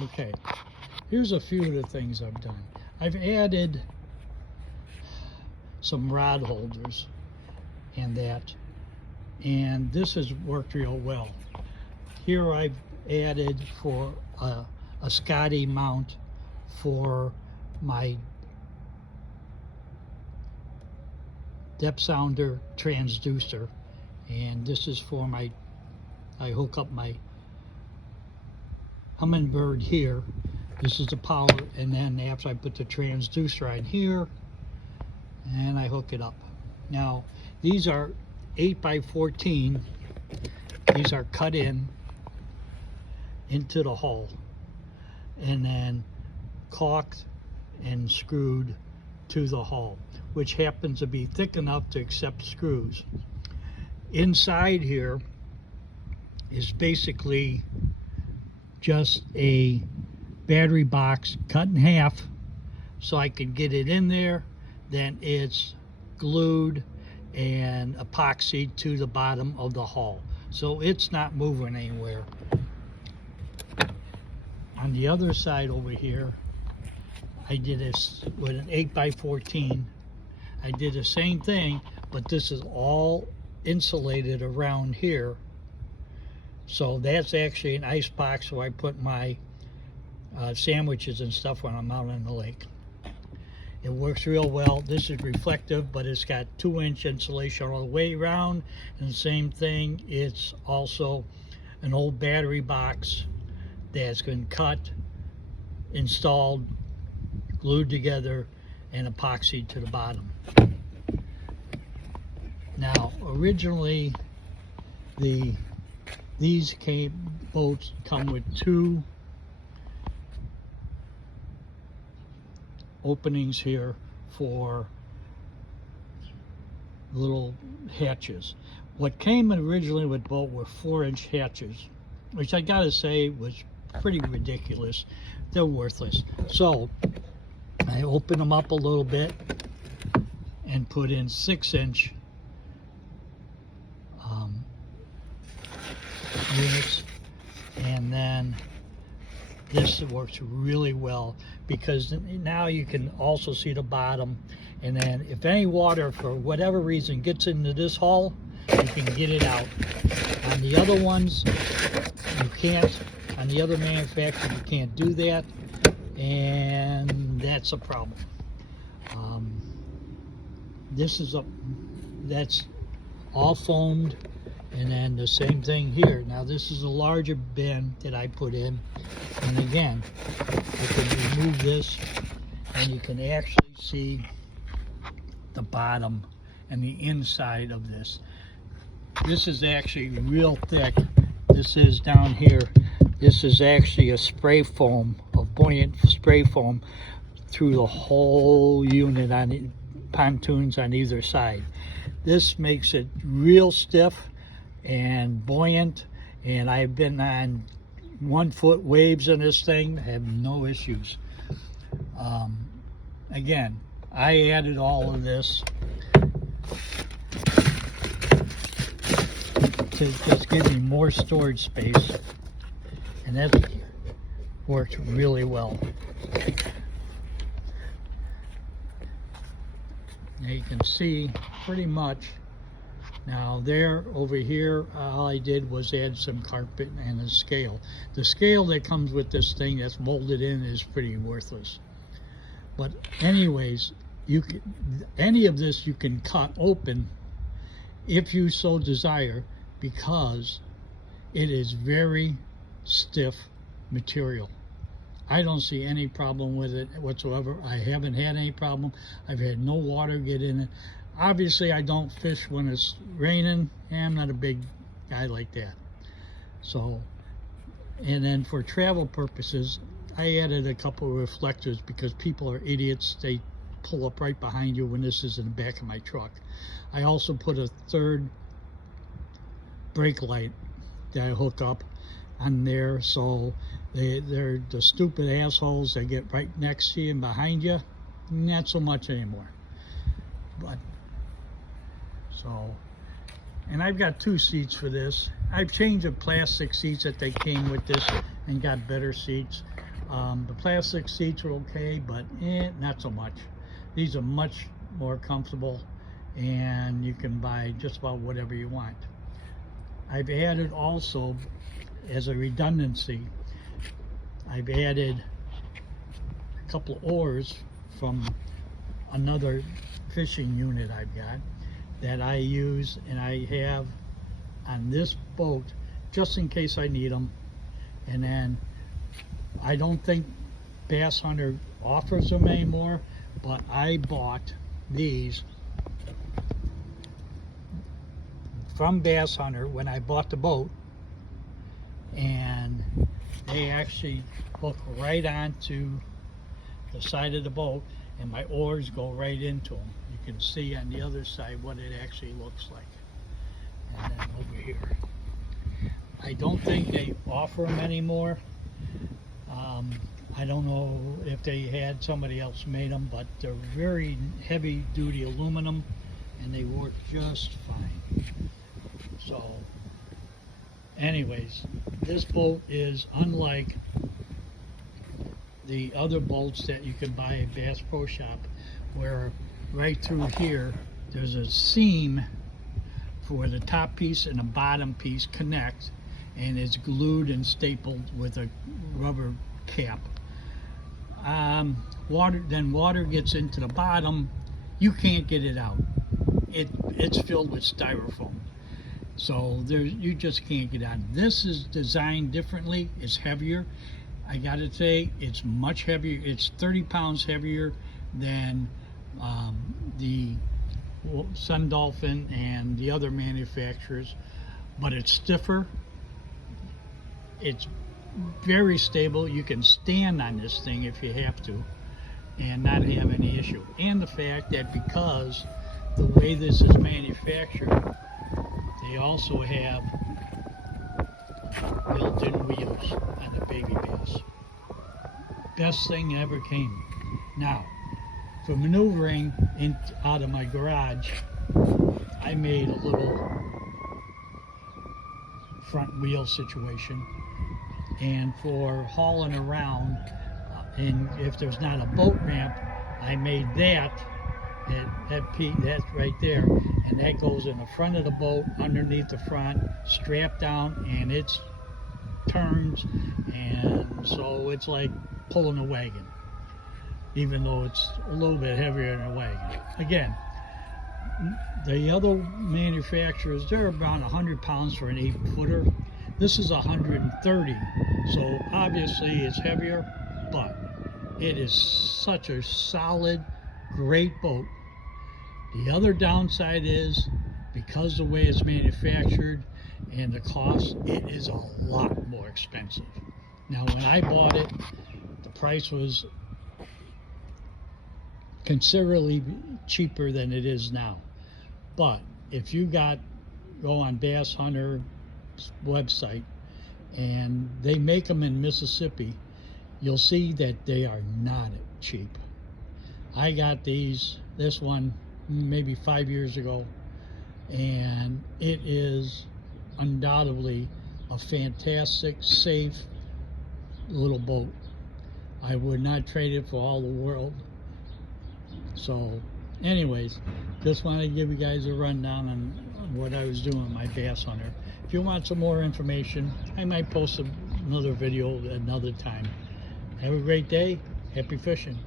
Okay, here's a few of the things I've done. I've added some rod holders and that, and this has worked real well. Here I've added for a Scotty mount for my depth sounder transducer, and this is for I hook up my Humminbird here. This is the power, and then after I put the transducer on here and I hook it up. Now these are 8x14. These are cut into the hull and then caulked and screwed to the hull, which happens to be thick enough to accept screws. Inside here is basically just a battery box cut in half so I can get it in there. Then it's glued and epoxied to the bottom of the hull, so it's not moving anywhere. On the other side over here, I did this with an 8x14. I did the same thing, but this is all insulated around here. So that's actually an ice box where I put my sandwiches and stuff when I'm out on the lake. It works real well. This is reflective, but it's got 2-inch insulation all the way around. And the same thing, it's also an old battery box that's been cut, installed, glued together, and epoxied to the bottom. Now, originally, these boats come with 2 openings here for little hatches. What came originally with the boat were 4-inch hatches, which I gotta say was pretty ridiculous. They're worthless. So I opened them up a little bit and put in 6-inch units, and then this works really well because now you can also see the bottom, and then if any water for whatever reason gets into this hull, you can get it out. On the other ones you can't. On the other manufacturer you can't do that, and that's a problem. That's all foamed. And then the same thing here. Now this is a larger bin that I put in, and again you can remove this and you can actually see the bottom and the inside of this. This is actually real thick. This is down here. This is actually a spray foam, a buoyant spray foam through the whole unit on pontoons on either side. This makes it real stiff and buoyant, and I've been on 1-foot waves in this thing, have no issues. Again, I added all of this to just give me more storage space, and that worked really well. Now you can see pretty much. Now there, over here, all I did was add some carpet and a scale. The scale that comes with this thing that's molded in is pretty worthless. But anyways, any of this you can cut open if you so desire, because it is very stiff material. I don't see any problem with it whatsoever. I haven't had any problem. I've had no water get in it. Obviously, I don't fish when it's raining, and I'm not a big guy like that. So, and then for travel purposes, I added a couple of reflectors because people are idiots. They pull up right behind you when this is in the back of my truck. I also put a 3rd brake light that I hook up on there, so they're the stupid assholes that get right next to you and behind you, not so much anymore. But so, and I've got 2 seats for this. I've changed the plastic seats that they came with this and got better seats. The plastic seats are okay, but not so much. These are much more comfortable, and you can buy just about whatever you want. I've added also, as a redundancy, I've added a couple of oars from another fishing unit I've got that I use, and I have on this boat just in case I need them. And then I don't think Bass Hunter offers them anymore, but I bought these from Bass Hunter when I bought the boat, and they actually hook right onto the side of the boat, and my oars go right into them. You can see on the other side what it actually looks like. And then over here, I don't think they offer them anymore. I don't know if they had somebody else made them, but they're very heavy duty aluminum and they work just fine. So anyways, this boat is unlike the other boats that you can buy at Bass Pro Shop, where right through here there's a seam for the top piece and the bottom piece connect, and it's glued and stapled with a rubber cap. Water gets into the bottom, you can't get it out. It's filled with styrofoam, so you just can't get out. This is designed differently. It's heavier. I gotta say, it's much heavier. It's 30 pounds heavier than the Sun Dolphin and the other manufacturers, but it's stiffer. It's very stable. You can stand on this thing if you have to and not have any issue. And the fact that because the way this is manufactured, they also have built-in wheels on the Baby Bass. Best thing ever came. Now, for maneuvering out of my garage, I made a little front wheel situation, and for hauling around, and if there's not a boat ramp, I made that right there, and that goes in the front of the boat, underneath the front, strapped down, and it turns, and so it's like pulling a wagon, even though it's a little bit heavier than a wagon. Again, the other manufacturers, they're about 100 pounds for an 8-footer. This is 130, so obviously it's heavier, but it is such a solid, great boat. The other downside is, because the way it's manufactured and the cost, it is a lot more expensive. Now, when I bought it, the price was considerably cheaper than it is now. But if you go on Bass Hunter website, and they make them in Mississippi, you'll see that they are not cheap. I got this one maybe 5 years ago, and it is undoubtedly a fantastic, safe little boat. I would not trade it for all the world. So anyways, just wanted to give you guys a rundown on what I was doing with my Bass Hunter. If you want some more information, I might post another video another time. Have a great day. Happy fishing.